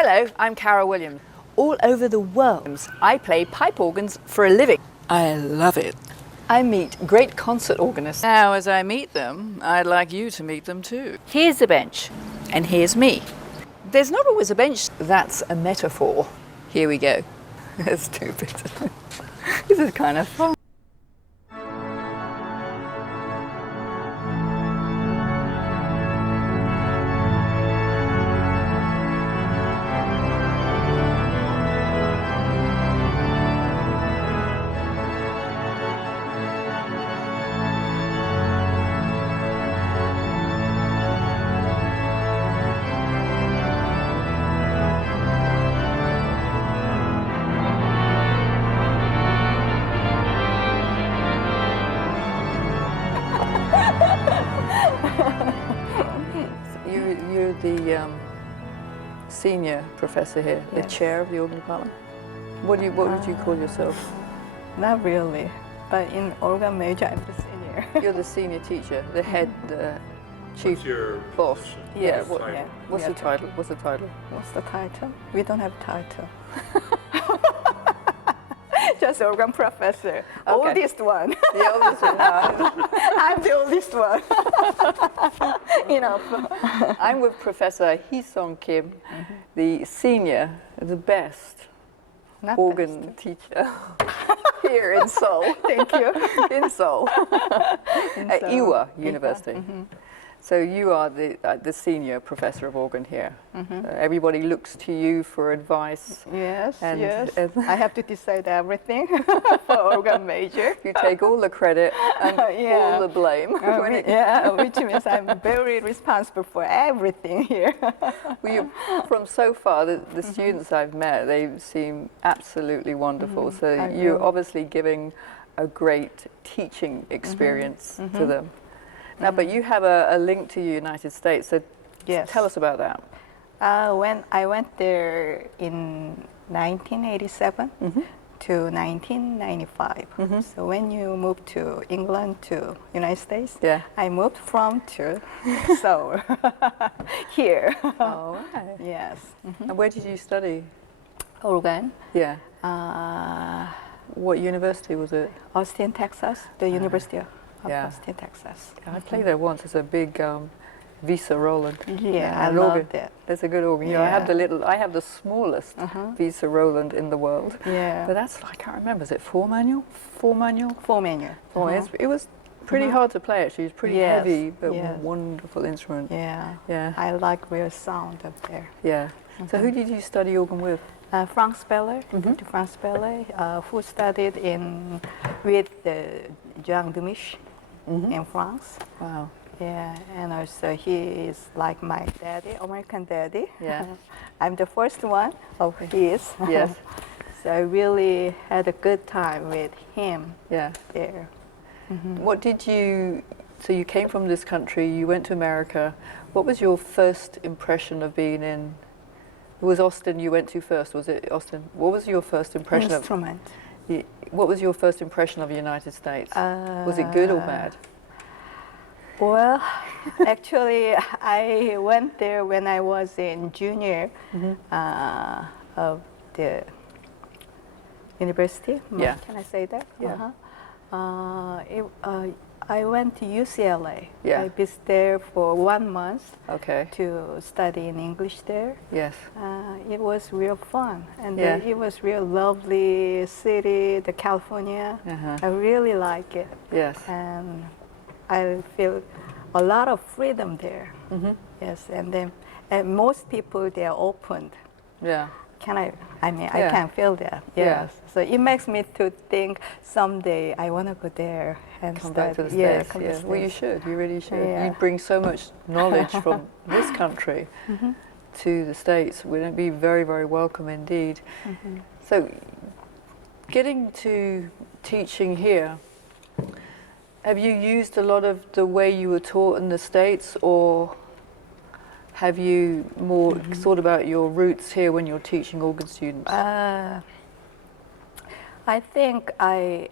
Hello, I'm Cara Williams. All over the world, I play pipe organs for a living. I love it. I meet great concert organists. Now, as I meet them, I'd like you to meet them too. Here's the bench, and here's me. There's not always a bench. That's a metaphor. Here we go. That's stupid. This is kind of fun. You're the senior professor here, the chair of the organ department. What would you call yourself? Not really, but in organ major, I'm the senior. You're the senior teacher, the head, chief What's your boss. position? Yes. What's the title? What's the title? We don't have title. Just organ professor. Okay. Oldest one. The oldest one. I'm the oldest one. I'm with Professor Hee-Sung Kim, the senior, the best Not organ best. teacher here in Seoul. Thank you. In Seoul, at Seoul. Ewha University. So you are the senior professor of organ here. Everybody looks to you for advice. Yes, And- yes. and- I have to decide everything for organ major. You take all the credit and Yeah. all the blame. when it- Which means I'm very responsible for everything here. From so far, the students I've met, they seem absolutely wonderful. So I you're will. obviously giving a great teaching experience to them. Now, but you have a link to the United States, so Yes. tell us about that. When I went there in 1987 to 1995. So when you move to England to United States, Yeah. I moved from to Seoul here. Oh, right. Yes. And where did you study? Organ. Yeah. Uh, What university was it? Austin, Texas, the University of yeah. Austin, Texas. I played there once. It's a big Visa Roland. Yeah, I an organ. loved it. It's a good organ. You know, Yeah. I have the smallest Visa Roland in the world. Yeah. But that's, I can't remember, is it four manual? Full menu. It was pretty hard to play actually. It was pretty Yes, heavy, but yes. wonderful instrument. Yeah. Yeah. I like real sound up there. Yeah. So who did you study organ with? Frank Speller, Frank Speller, who studied with Jean Dumiche in France. Wow. Yeah, and also he is like my daddy, American daddy. Yeah. I'm the first one of his. Yes. So I really had a good time with him Yeah. there. What did you, so you came from this country, you went to America. What was your first impression of being in, it was Austin you went to first, was it Austin? What was your first impression Instrument. what was your first impression of the United States? Was it good or bad? Well, actually, I went there when I was in junior of the university. Yeah. Can I say that? Yeah. I went to UCLA. Yeah. I was there for 1 month Okay. to study in English there. Yes. It was real fun, and Yeah. it was real lovely city, the California. I really like it. Yes. And I feel a lot of freedom there. Yes, and then most people they are opened. Yeah. I Yeah. can feel that. Yeah. Yes. So it makes me to think someday I want to go there and Come study. back to the Yeah, States. come to Yes. the Well, you States. should. You really should. Yeah. You bring so much knowledge from this country to the States. We'd be very, very welcome indeed. So, getting to teaching here, have you used a lot of the way you were taught in the States, or have you more thought about your roots here when you're teaching organ students? I think I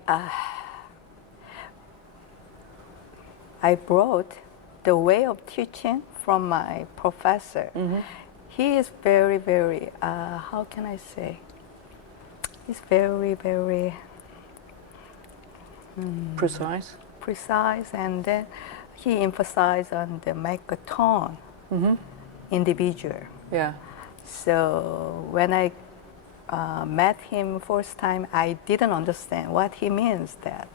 brought the way of teaching from my professor. he is very, very, how can I say? He's very, very Precise. precise, and then he emphasized on the make a tone, individual. Yeah. So when I met him first time, I didn't understand what he means that.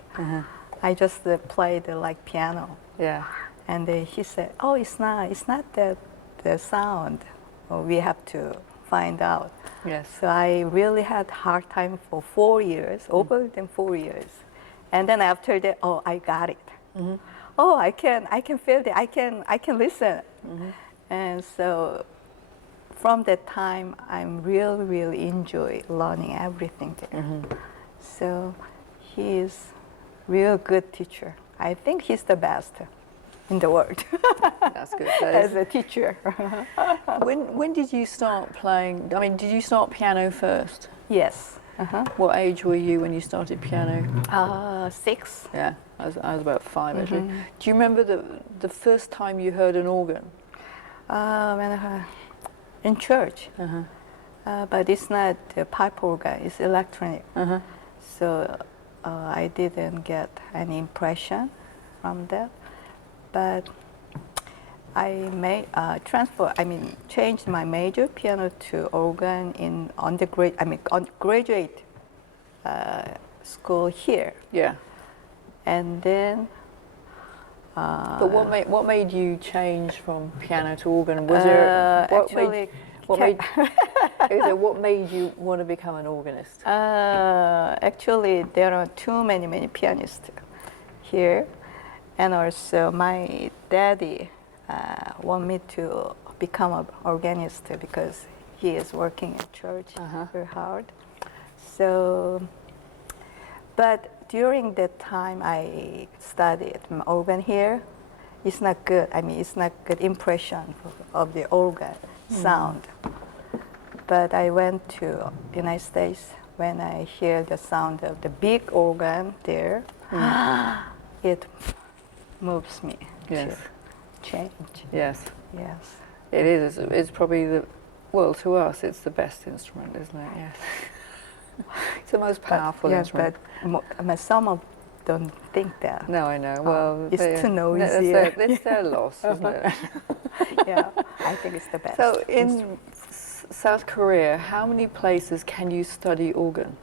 I just played like piano. Yeah. And he said, "Oh, it's not that the sound. Well, we have to find out." Yes. So I really had hard time for 4 years, over than 4 years, and then after that, oh, I got it. Oh, I can feel it. I can listen, and so from that time, I'm really enjoy learning everything there. So he is real good teacher. I think he's the best in the world That's good. as a teacher. When did you start playing? I mean, did you start piano first? Yes. What age were you when you started piano? 6. Yeah, I was about 5 actually. Do you remember the first time you heard an organ? When in church, but it's not the pipe organ; it's electronic. So I didn't get any impression from that. But I changed my major piano to organ in graduate school here, Yeah. and then. But what made you change from piano to organ? Was there what made you want to become an organist? Actually, there are too many pianists here, and also my daddy want me to become an organist because he is working at church very hard. So, but during that time I studied organ here. It's not good. I mean, it's not good impression of the organ sound. But I went to United States when I hear the sound of the big organ there. It moves me Yes. to change. Yes. Yes. It is. It's probably well, to us, it's the best instrument, isn't it? Yes. It's the most powerful instrument. But some of don't think that. No, I know. Well, it's too noisy. It's their loss, isn't it? Yeah, I think it's the best. So in South Korea, how many places can you study organ?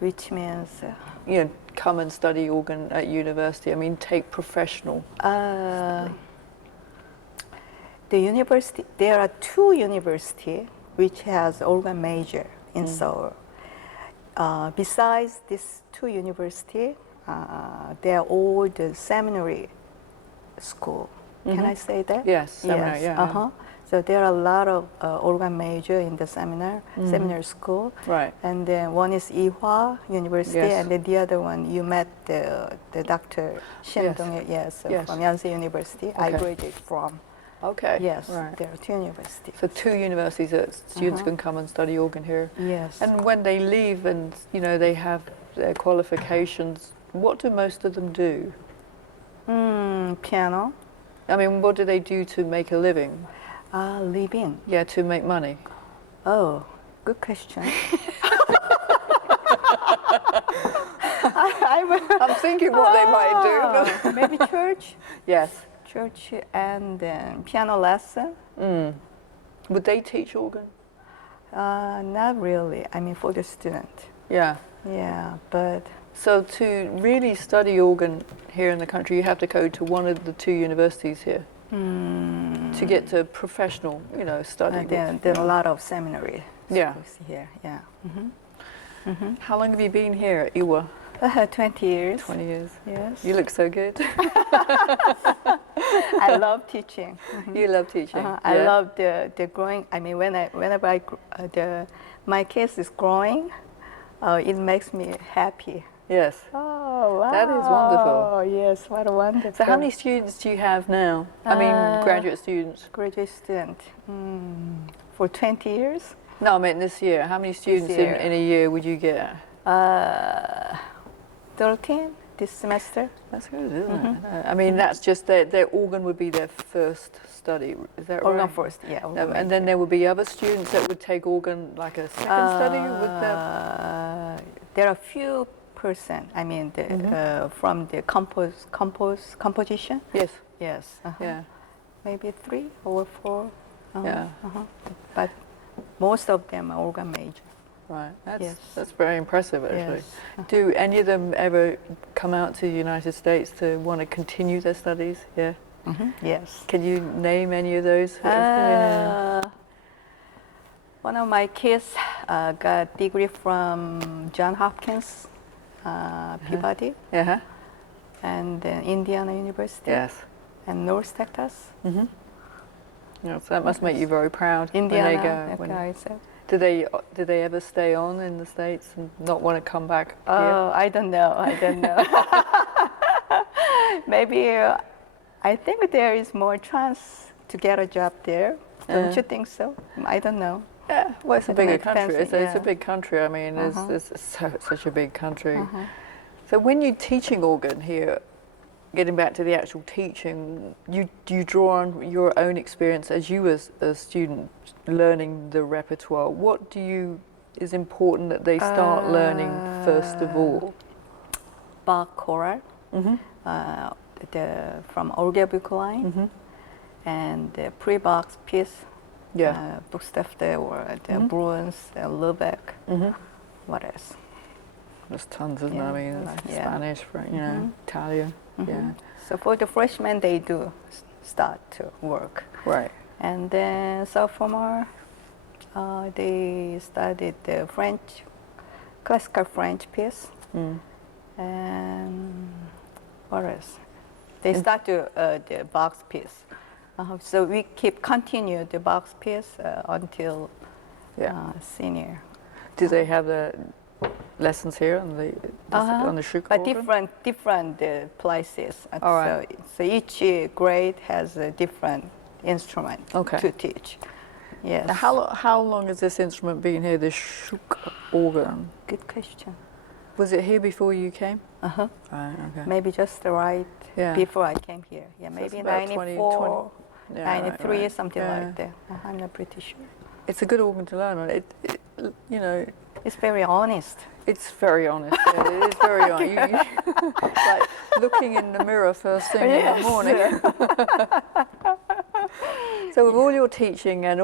Which means Come and study organ at university. I mean, take professional. The university. There are 2 universities which has organ major in Seoul. Besides these 2 universities, they are all the seminary school. Can I say that? Yes, seminary. Yes. Yeah. So there are a lot of organ major in the seminary school. Right. And then one is Ewha University, Yes. and then the other one you met the Dr. Shin Yes. Dong-il, yes, Yes. from Yonsei University. I Okay. graduated from. Okay. Yes, Right. there are 2 universities. So 2 universities that students can come and study organ here. Yes. And when they leave and they have their qualifications, what do most of them do? Piano, I mean, what do they do to make a living? living. Yeah, to make money. Oh, good question. I'm thinking what they might do. Maybe church, Yes. church, and then piano lesson. Would they teach organ? Not really. I mean, for the student. Yeah. Yeah, but So to really study organ here in the country, you have to go to one of the 2 universities here to get to professional, study. then a lot of seminary Yeah. schools here. Yeah. How long have you been here at Ewha? 20 years. 20 years. Yes. You look so good. I love teaching. You love teaching. I Yeah? love the growing. I mean, whenever my kids is growing, it makes me happy. Yes. Oh, wow. That is wonderful. Oh, yes, what a wonderful. So how many students do you have now? I mean, graduate students. Graduate student? For 20 years? No, I mean this year. How many students year. in a year would you get? 13? this semester. That's good, isn't it? I mean, that's just their organ would be their first study. Is that Organ right? first, yeah. No, organ and then major. there would be other students that would take organ like a second study with their. There are few person. I mean, from the composition. Yes. Yes. Yeah. Maybe 3 or 4. Yeah. But most of them are organ major. Right. Yes. That's very impressive, actually. Yes. Do any of them ever come out to the United States to want to continue their studies? Yeah. Yes. Can you name any of those? One of my kids got degree from John Hopkins, Peabody, Yeah. and then Indiana University, Yes. and North Texas. Yeah, so that must make you very proud Indiana, when they go. okay, I said. Do they ever stay on in the States and not want to come back here? Oh, I don't know. I don't know. Maybe I think there is more chance to get a job there. Don't you think so? I don't know. Yeah, well, it's a I don't know, bigger it depends, country. It's a yeah. big country. I mean, it's such a big country. So when you're teaching organ here, getting back to the actual teaching, do you draw on your own experience as you as a student learning the repertoire? What is important that they start learning first of all? Bach choral, from Olga Buchlein, and the pre-Bach piece, Yeah. Buxtehude or the Bruins, Lubeck. What else? There's tons, isn't there? I mean, there's Yeah. Spanish, Italian. Yeah. So for the freshmen, they do start to work. Right. And then sophomore, they studied the French, classical French piece. And what else? They start to the box piece. So we continue the box piece until senior. Do they have the lessons here on the Schuch But organ? different places. All right. So each grade has a different instrument Okay. to teach. Yes. Now, how long has this instrument been here, this Schuch organ? Good question. Was it here before you came? Uh-huh. Right, okay. Maybe just right Yeah. before I came here. Yeah, So maybe it's about 94, 20, yeah, 93, right. something Yeah. like that. I'm not pretty sure. It's a good organ to learn on. You know, It's very honest. it's very honest. Yeah, it is very honest. Like looking in the mirror first thing in the morning. So with all your teaching and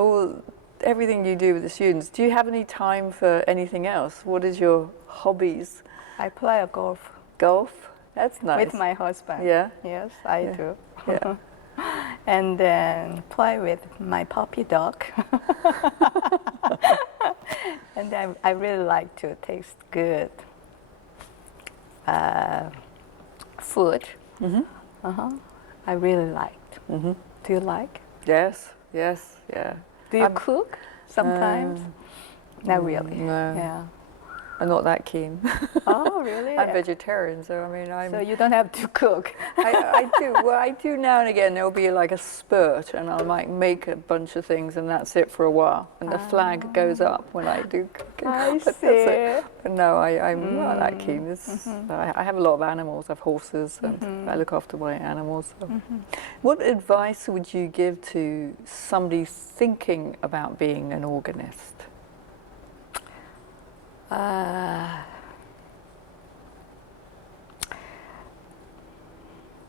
everything you do with the students, do you have any time for anything else? What is your hobbies? I play golf Golf? That's nice. with my husband. Yeah? Yes, I Yeah. do. Yeah. And then play with my puppy dog. And I really like to taste good food. I really liked. Do you like? Yes, yes, yeah. Do you cook sometimes? Not really. No. Yeah. I'm not that keen. Oh, really? I'm vegetarian, so I mean, So you don't have to cook. I do. Well, I do now and again. There'll be like a spurt, and I'll like make a bunch of things, and that's it for a while. And the flag goes up when I do cooking. I But that's see. it. But no, I'm not that keen. I have a lot of animals. I have horses, and I look after my animals. So. What advice would you give to somebody thinking about being an organist?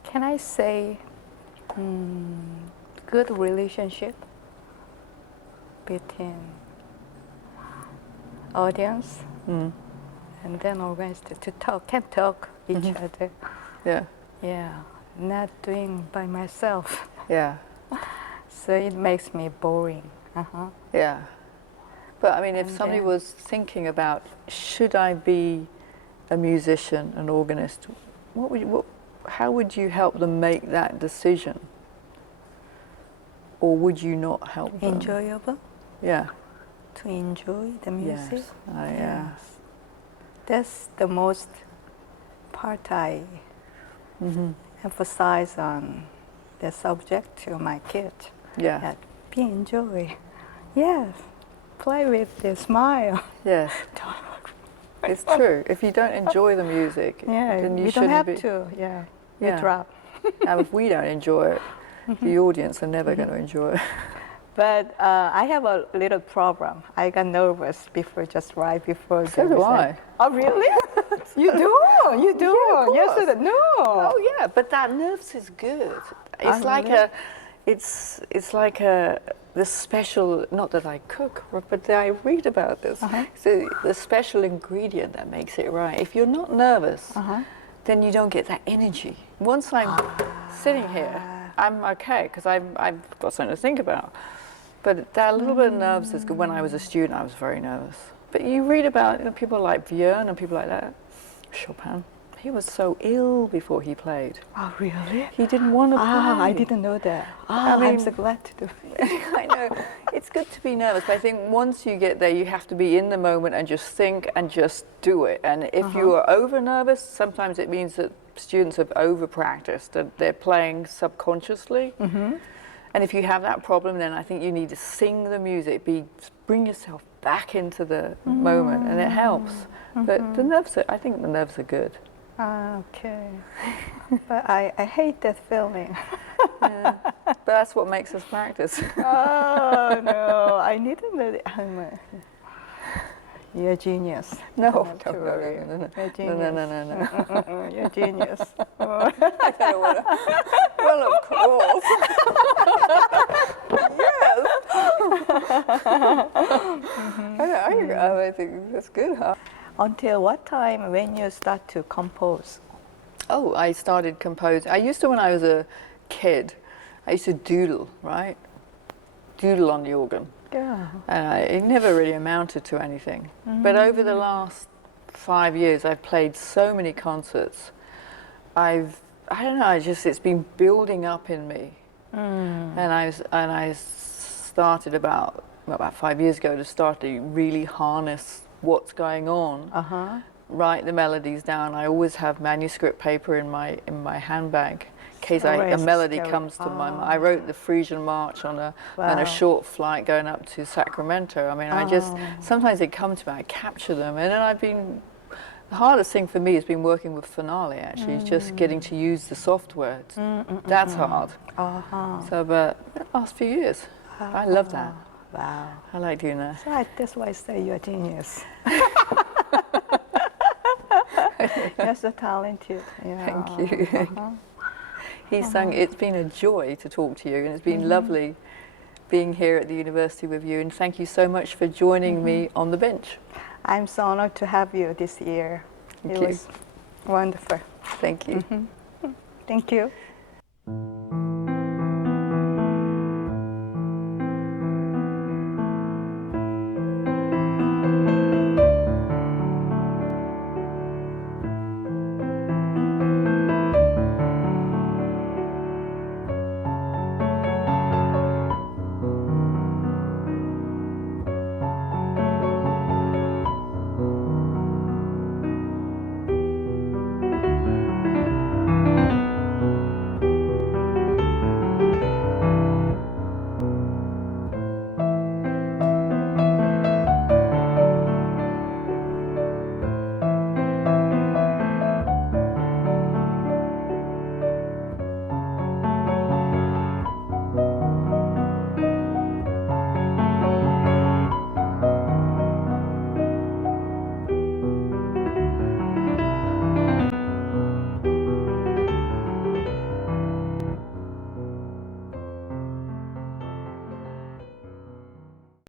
Can I say good relationship between audience and then organist to talk each other. Yeah, Yeah, not doing by myself. yeah, So it makes me boring. yeah. But I mean, if And somebody then- was thinking about, should I be a musician, an organist, how would you help them make that decision? Or would you not help them? Enjoyable Yeah. to enjoy the music. Yes. Yeah. Yes. That's the most part I emphasize on the subject to my kids. Yeah. That be enjoy. Yes. Play with the smile. Yes. It's true. If you don't enjoy the music, Yeah, then you we don't shouldn't have be. to. Yeah, you Yeah. drop. And if we don't enjoy it, the audience are never going to enjoy it. But I have a little problem. I got nervous before, just right before. So the do recital. I. Oh, really? You do? You do? Yeah, of Yes, course. no. Oh yeah, but that nerves is good. It's like really? it's like the special. Not that I cook, but that I read about this. So the special ingredient that makes it right. If you're not nervous, then you don't get that energy. Once I'm sitting here, I'm okay because I've got something to think about. But that little bit of nerves is good. When I was a student, I was very nervous. But you read about people like Vierne and people like that. Chopin. He was so ill before he played. Oh, really? He didn't want to play. Ah, I didn't know that. Ah, I'm mean- so glad to do. I know. It's good to be nervous, but I think once you get there, you have to be in the moment and just think and just do it. And if you are over nervous, sometimes it means that students have over practiced and they're playing subconsciously. And if you have that problem, then I think you need to sing the music, bring yourself back into the moment, and it helps. But the nerves, I think the nerves are good. Okay. But I hate that feeling. Yeah. But that's what makes us practice. Oh, no. I need to know that. You're a genius. No, Not to no, worry. no, no, You're a no, genius. no. You're a genius. I don't want to. Well, of course. Yes. I think that's good, huh? Until what time when you start to compose? Oh, I started composing. I used to when I was a kid. I used to doodle, right? Doodle on the organ. Yeah. And it never really amounted to anything. But over the last 5 years, I've played so many concerts. I don't know, it's been building up in me. And I started about 5 years ago to start to really harness what's going on. Write the melodies down. I always have manuscript paper in my handbag in case a Always melody carry- comes to my mind. I wrote the Frisian March on a Wow. short flight going up to Sacramento. I mean, I just sometimes they come to me, I capture them, and then the hardest thing for me has been working with Finale. Actually, is just getting to use the software. That's hard. So, but the last few years, I love that. Wow. I like doing that. So that's why I say you're a genius. You're so talented. Yeah. Thank you. He sang, it's been a joy to talk to you, and it's been lovely being here at the university with you, and thank you so much for joining me on the bench. I'm so honored to have you this year. Thank It you. was wonderful. Thank you. Thank you.